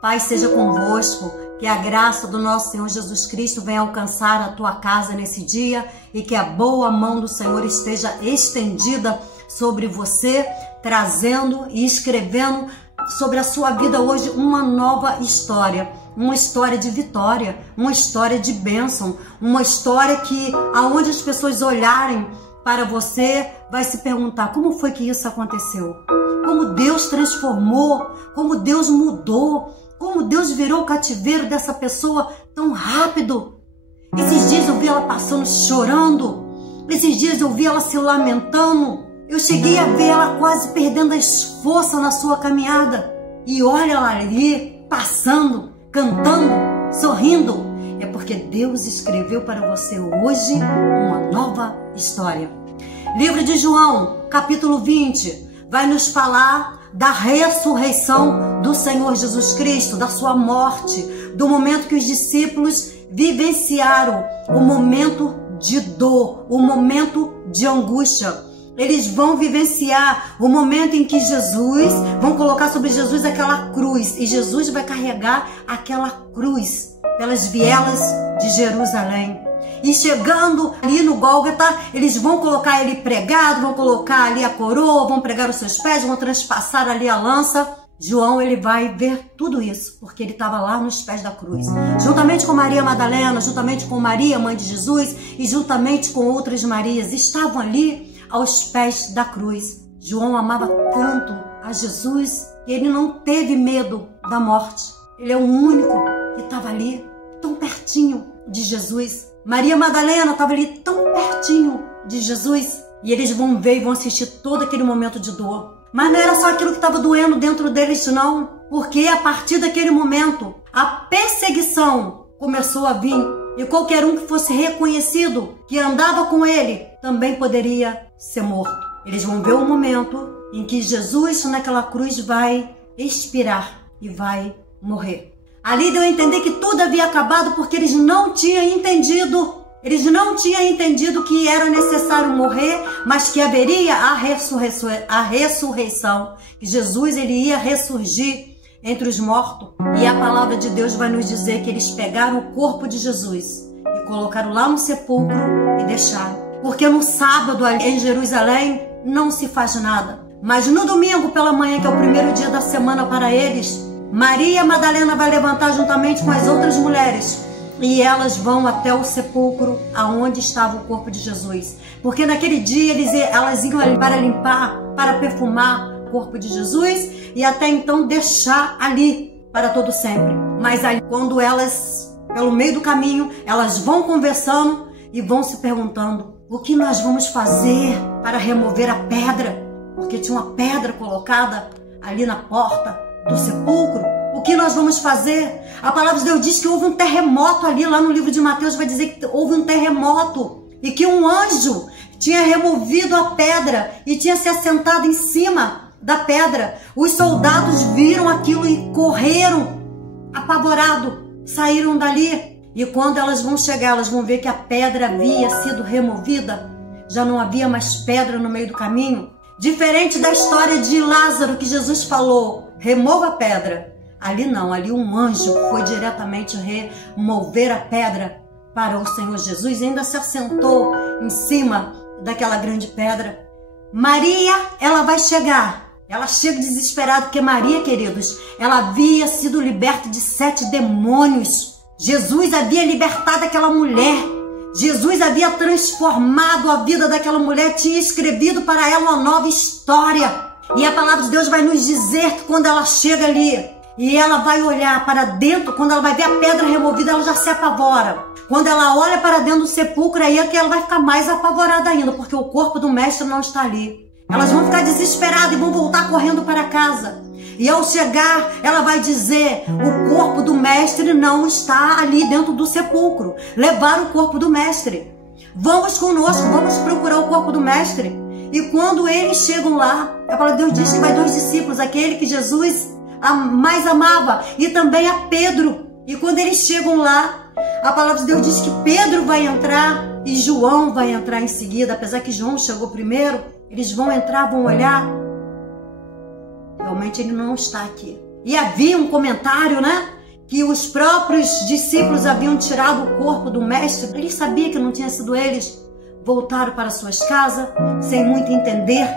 Paz seja convosco, que a graça do nosso Senhor Jesus Cristo venha alcançar a tua casa nesse dia e que a boa mão do Senhor esteja estendida sobre você, trazendo e escrevendo sobre a sua vida hoje uma nova história. Uma história de vitória, uma história de bênção, uma história que aonde as pessoas olharem para você, vai se perguntar como foi que isso aconteceu? Como Deus transformou, como Deus mudou, como Deus virou o cativeiro dessa pessoa tão rápido. Esses dias eu vi ela passando chorando, esses dias eu vi ela se lamentando, eu cheguei a ver ela quase perdendo as forças na sua caminhada. E olha ela ali, passando, cantando, sorrindo. É porque Deus escreveu para você hoje uma nova história. Livro de João, capítulo 20, vai nos falar da ressurreição do Senhor Jesus Cristo, da sua morte, do momento que os discípulos vivenciaram, o momento de dor, o momento de angústia. Eles vão vivenciar o momento em que Jesus, vão colocar sobre Jesus aquela cruz, e Jesus vai carregar aquela cruz pelas vielas de Jerusalém. E chegando ali no Gólgota, eles vão colocar ele pregado, vão colocar ali a coroa, vão pregar os seus pés, vão transpassar ali a lança. João, ele vai ver tudo isso, porque ele estava lá nos pés da cruz, juntamente com Maria Madalena, juntamente com Maria, mãe de Jesus, e juntamente com outras Marias, estavam ali aos pés da cruz. João amava tanto a Jesus que ele não teve medo da morte. Ele é o único que estava ali, tão pertinho de Jesus. Maria Madalena estava ali tão pertinho de Jesus. E eles vão ver e vão assistir todo aquele momento de dor. Mas não era só aquilo que estava doendo dentro deles, não. Porque a partir daquele momento, a perseguição começou a vir. E qualquer um que fosse reconhecido, que andava com ele, também poderia ser morto. Eles vão ver o momento em que Jesus naquela cruz vai expirar e vai morrer. Ali deu a entender que tudo havia acabado porque eles não tinham entendido. Eles não tinham entendido que era necessário morrer, mas que haveria a ressurreição. Que Jesus ele ia ressurgir entre os mortos. E a palavra de Deus vai nos dizer que eles pegaram o corpo de Jesus e colocaram lá no sepulcro e deixaram. Porque no sábado ali em Jerusalém não se faz nada. Mas no domingo pela manhã, que é o primeiro dia da semana para eles, Maria Madalena vai levantar juntamente com as outras mulheres e elas vão até o sepulcro aonde estava o corpo de Jesus. Porque naquele dia elas iam ali para limpar, para perfumar o corpo de Jesus e até então deixar ali para todo sempre. Mas ali, quando elas, pelo meio do caminho, elas vão conversando e vão se perguntando: o que nós vamos fazer para remover a pedra? Porque tinha uma pedra colocada ali na porta do sepulcro. O que nós vamos fazer? A palavra de Deus diz que houve um terremoto ali, lá no livro de Mateus vai dizer que houve um terremoto e que um anjo tinha removido a pedra e tinha se assentado em cima da pedra. Os soldados viram aquilo e correram, apavorados, saíram dali. E quando elas vão chegar, elas vão ver que a pedra havia sido removida, já não havia mais pedra no meio do caminho. Diferente da história de Lázaro que Jesus falou: remova a pedra. Ali não, ali um anjo foi diretamente remover a pedra para o Senhor Jesus e ainda se assentou em cima daquela grande pedra. Maria, ela vai chegar. Ela chega desesperada porque Maria, queridos, ela havia sido liberta de 7 demônios. Jesus havia libertado aquela mulher. Jesus havia transformado a vida daquela mulher, tinha escrevido para ela uma nova história. E a palavra de Deus vai nos dizer que quando ela chega ali e ela vai olhar para dentro, quando ela vai ver a pedra removida, ela já se apavora. Quando ela olha para dentro do sepulcro, aí é que ela vai ficar mais apavorada ainda, porque o corpo do mestre não está ali. Elas vão ficar desesperadas e vão voltar correndo para casa. E ao chegar, ela vai dizer: o corpo do mestre não está ali dentro do sepulcro. Levaram o corpo do mestre. Vamos conosco, vamos procurar o corpo do mestre. E quando eles chegam lá, a palavra de Deus diz que vai 2 discípulos, aquele que Jesus mais amava, e também a Pedro. E quando eles chegam lá, a palavra de Deus diz que Pedro vai entrar e João vai entrar em seguida. Apesar que João chegou primeiro, eles vão entrar, vão olhar. Realmente ele não está aqui. E havia um comentário, né? Que os próprios discípulos haviam tirado o corpo do mestre. Ele sabia que não tinha sido eles. Voltaram para suas casas, sem muito entender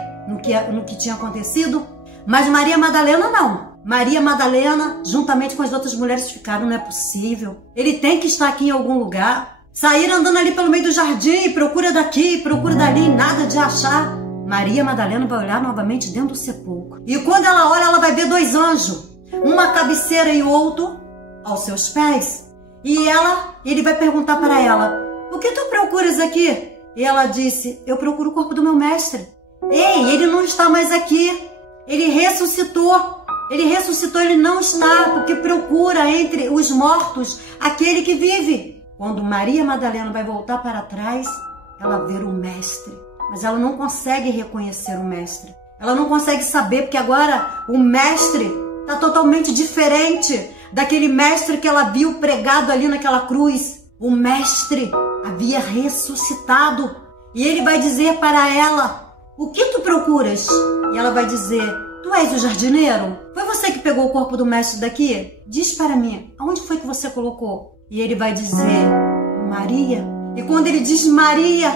no que tinha acontecido. Mas Maria Madalena não. Maria Madalena, juntamente com as outras mulheres, ficaram, não é possível. Ele tem que estar aqui em algum lugar. Saíram andando ali pelo meio do jardim, procura daqui, procura dali, nada de achar. Maria Madalena vai olhar novamente dentro do sepulcro. E quando ela olha, ela vai ver dois anjos. Uma à cabeceira e o outro aos seus pés. E ele vai perguntar para ela: o que tu procuras aqui? E ela disse: eu procuro o corpo do meu mestre. Ei, ele não está mais aqui. Ele ressuscitou. Ele ressuscitou, ele não está, porque procura entre os mortos aquele que vive. Quando Maria Madalena vai voltar para trás, ela vê o mestre. Mas ela não consegue reconhecer o mestre. Ela não consegue saber, porque agora o mestre está totalmente diferente daquele mestre que ela viu pregado ali naquela cruz. O mestre havia ressuscitado. E ele vai dizer para ela: o que tu procuras? E ela vai dizer: tu és o jardineiro? Foi você que pegou o corpo do mestre daqui? Diz para mim, aonde foi que você colocou? E ele vai dizer: Maria. E quando ele diz Maria,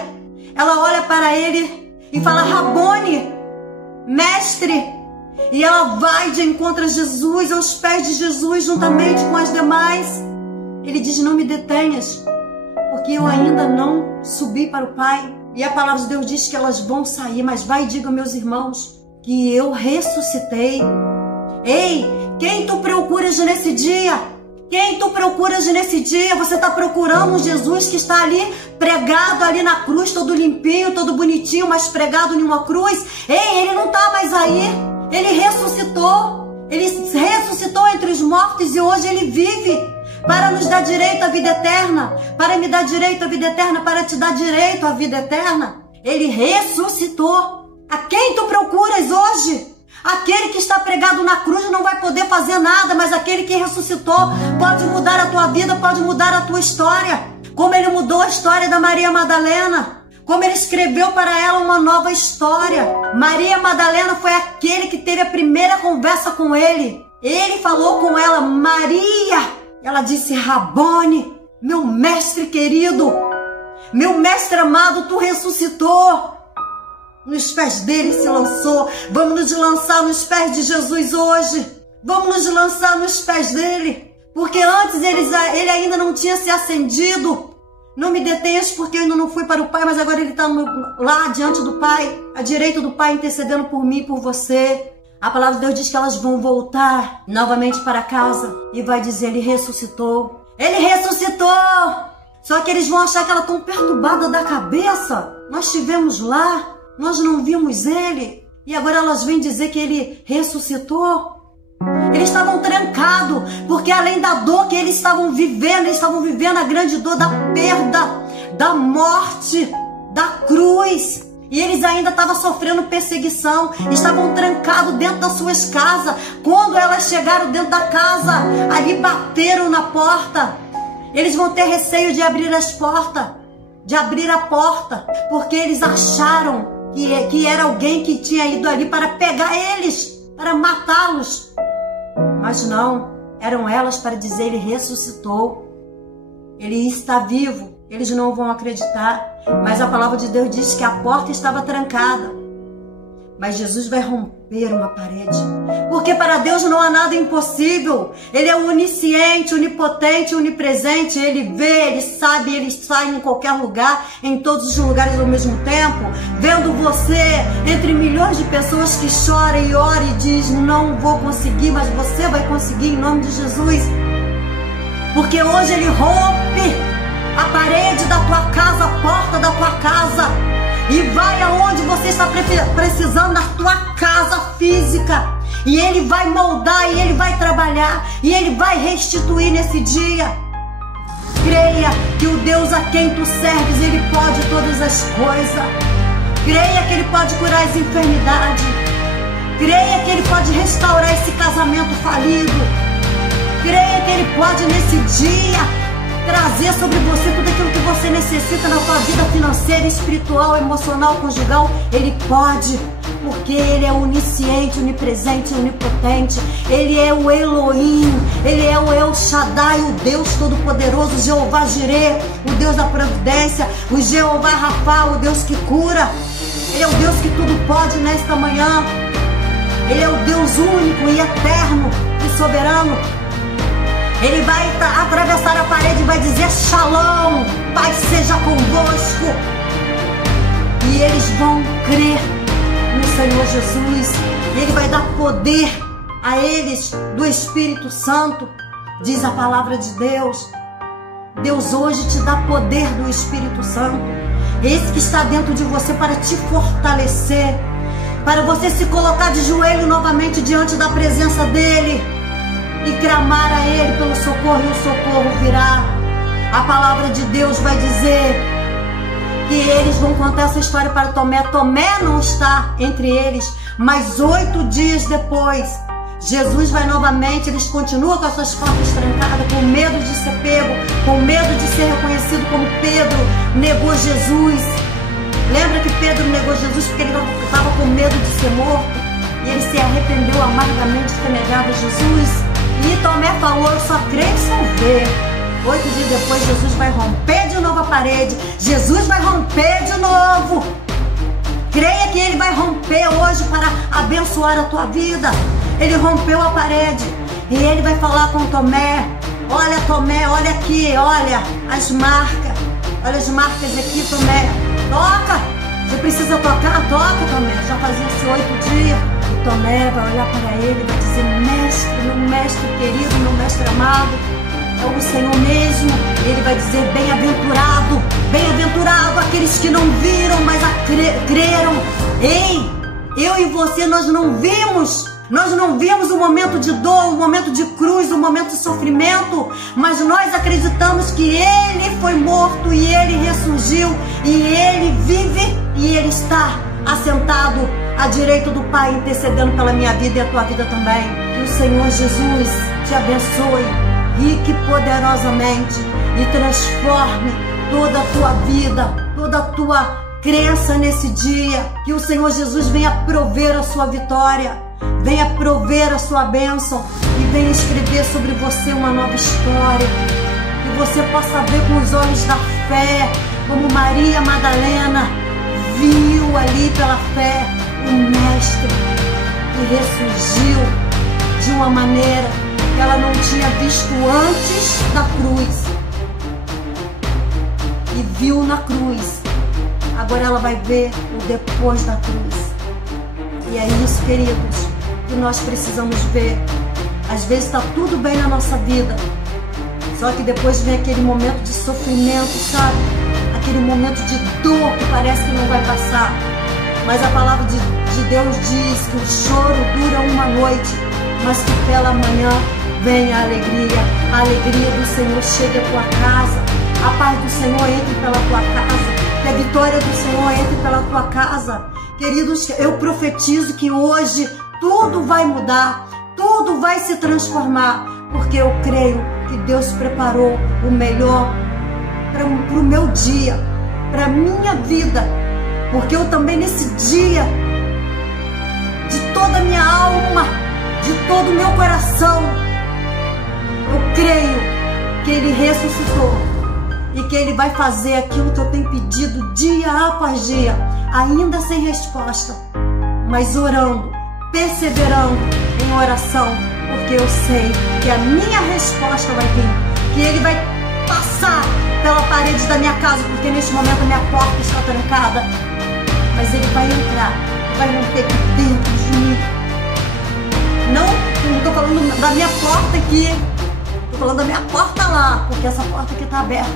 ela olha para ele e fala: Rabone, mestre. E ela vai de encontro a Jesus, aos pés de Jesus, juntamente com as demais. Ele diz: não me detenhas, porque eu ainda não subi para o Pai. E a palavra de Deus diz que elas vão sair, mas vai e diga, meus irmãos, que eu ressuscitei. Ei, quem tu procuras nesse dia? Quem tu procuras nesse dia? Você está procurando um Jesus que está ali, pregado ali na cruz, todo limpinho, todo bonitinho, mas pregado em uma cruz? Ei, ele não está mais aí. Ele ressuscitou. Ele ressuscitou entre os mortos e hoje ele vive para nos dar direito à vida eterna, para me dar direito à vida eterna, para te dar direito à vida eterna. Ele ressuscitou. A quem tu procuras hoje? Aquele que está pregado na cruz não vai poder fazer nada, mas aquele que ressuscitou pode mudar a tua vida, pode mudar a tua história. Como ele mudou a história da Maria Madalena, como ele escreveu para ela uma nova história. Maria Madalena foi aquele que teve a primeira conversa com ele. Ele falou com ela: Maria. Ela disse: Rabone, meu mestre querido, meu mestre amado, tu ressuscitou. Nos pés dele se lançou. Vamos nos lançar nos pés de Jesus hoje. Vamos nos lançar nos pés dele. Porque antes ele ainda não tinha se acendido. Não me detenhas porque eu ainda não fui para o Pai, mas agora ele está lá diante do Pai, à direita do Pai, intercedendo por mim e por você. A palavra de Deus diz que elas vão voltar novamente para casa e vai dizer: ele ressuscitou. Ele ressuscitou! Só que eles vão achar que ela está tão perturbada da cabeça. Nós estivemos lá, nós não vimos ele. E agora elas vêm dizer que ele ressuscitou. Eles estavam trancados, porque além da dor que eles estavam vivendo a grande dor da perda, da morte, da cruz. E eles ainda estavam sofrendo perseguição, estavam trancados dentro das suas casas. Quando elas chegaram dentro da casa, ali bateram na porta. Eles vão ter receio de abrir as portas, de abrir a porta, porque eles acharam que era alguém que tinha ido ali para pegar eles, para matá-los. Mas não, eram elas para dizer: ele ressuscitou, ele está vivo. Eles não vão acreditar, mas a palavra de Deus diz que a porta estava trancada. Mas Jesus vai romper uma parede, porque para Deus não há nada impossível. Ele é onisciente, onipotente, onipresente. Ele vê, ele sabe, ele sai em qualquer lugar, em todos os lugares ao mesmo tempo, vendo você entre milhões de pessoas que choram e oram e diz: não vou conseguir, mas você vai conseguir em nome de Jesus. Porque hoje ele rompe a parede da tua casa, a porta da tua casa, e vai aonde você está precisando, na tua casa física. E ele vai moldar, e ele vai trabalhar, e ele vai restituir nesse dia. Creia que o Deus a quem tu serves, ele pode todas as coisas. Creia que ele pode curar as enfermidades. Creia que ele pode restaurar esse casamento falido. Creia que ele pode nesse dia trazer sobre você tudo aquilo que você necessita na sua vida financeira, espiritual, emocional, conjugal. Ele pode. porque Ele é onisciente, onipresente, onipotente. Ele é o Elohim, Ele é o El Shaddai, o Deus Todo-Poderoso, o Jeová Jireh, o Deus da providência, o Jeová Rafa, o Deus que cura. Ele é o Deus que tudo pode nesta manhã. Ele é o Deus único e eterno e soberano. Ele vai atravessar a parede e vai dizer: Shalom, paz seja convosco. E eles vão crer no Senhor Jesus. E Ele vai dar poder a eles do Espírito Santo. Diz a palavra de Deus. Deus hoje te dá poder do Espírito Santo. Esse que está dentro de você para te fortalecer, para você se colocar de joelho novamente diante da presença dEle e clamar a Ele pelo socorro, e o socorro virá. A palavra de Deus vai dizer que eles vão contar essa história para Tomé. Tomé não está entre eles, mas 8 dias depois, Jesus vai novamente. Eles continuam com as suas portas trancadas, com medo de ser pego, com medo de ser reconhecido como Pedro negou Jesus. Lembra que Pedro negou Jesus porque ele estava com medo de ser morto? E ele se arrependeu amargamente de ter negado Jesus. E Tomé falou: eu só creio se eu ver. 8 dias depois, Jesus vai romper de novo a parede. Jesus vai romper de novo. Creia que Ele vai romper hoje para abençoar a tua vida. Ele rompeu a parede e Ele vai falar com Tomé: olha, Tomé, olha aqui, olha as marcas. Olha as marcas aqui, Tomé. Toca! Você precisa tocar? Toca, Tomé. Já fazia-se 8 dias. E Tomé vai olhar para ele e vai dizer: mestre, meu mestre querido, meu mestre amado, é o Senhor mesmo. Ele vai dizer: bem-aventurado, bem-aventurado aqueles que não viram, mas creram. Ei, eu e você, nós não vimos o momento de dor, o momento de cruz, o momento de sofrimento, mas nós acreditamos que Ele foi morto e Ele ressurgiu, e Ele vive e Ele está assentado à direita do Pai, intercedendo pela minha vida e a tua vida também. Que o Senhor Jesus te abençoe rica e poderosamente e transforme toda a tua vida, toda a tua crença nesse dia. Que o Senhor Jesus venha prover a sua vitória, venha prover a sua bênção e venha escrever sobre você uma nova história. Que você possa ver com os olhos da fé, como Maria Madalena viu ali pela fé o Mestre que ressurgiu de uma maneira que ela não tinha visto antes da cruz, e viu na cruz. Agora ela vai ver o depois da cruz. E é isso, queridos, que nós precisamos ver. Às vezes está tudo bem na nossa vida, só que depois vem aquele momento de sofrimento, sabe? Aquele momento de dor que parece que não vai passar. Mas a palavra de Deus diz que o choro dura uma noite, mas que pela manhã vem a alegria. A alegria do Senhor chega à tua casa, a paz do Senhor entre pela tua casa, que a vitória do Senhor entre pela tua casa. Queridos, eu profetizo que hoje tudo vai mudar, tudo vai se transformar, porque eu creio que Deus preparou o melhor para o meu dia, para a minha vida, porque eu também nesse dia, de toda a minha alma, de todo o meu coração, eu creio que Ele ressuscitou e que Ele vai fazer aquilo que eu tenho pedido dia após dia, ainda sem resposta, mas orando, perseverando em oração, porque eu sei que a minha resposta vai vir, que Ele vai passar pela parede da minha casa, porque neste momento a minha porta está trancada, mas Ele vai entrar, vai romper aqui dentro de mim. Não estou falando da minha porta aqui, estou falando da minha porta lá, porque essa porta aqui está aberta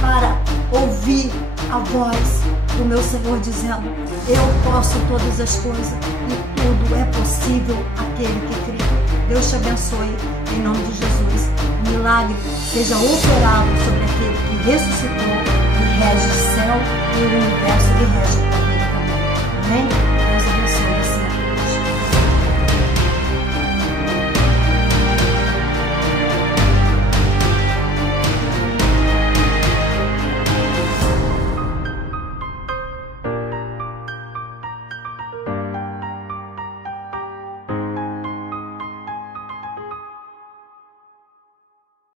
para ouvir a voz do meu Senhor dizendo: eu posso todas as coisas e tudo é possível àquele que crê. Deus te abençoe em nome de Jesus. O milagre seja operado sobre aquele que ressuscitou e rege o céu e o universo e rege a tua vida também. Amém?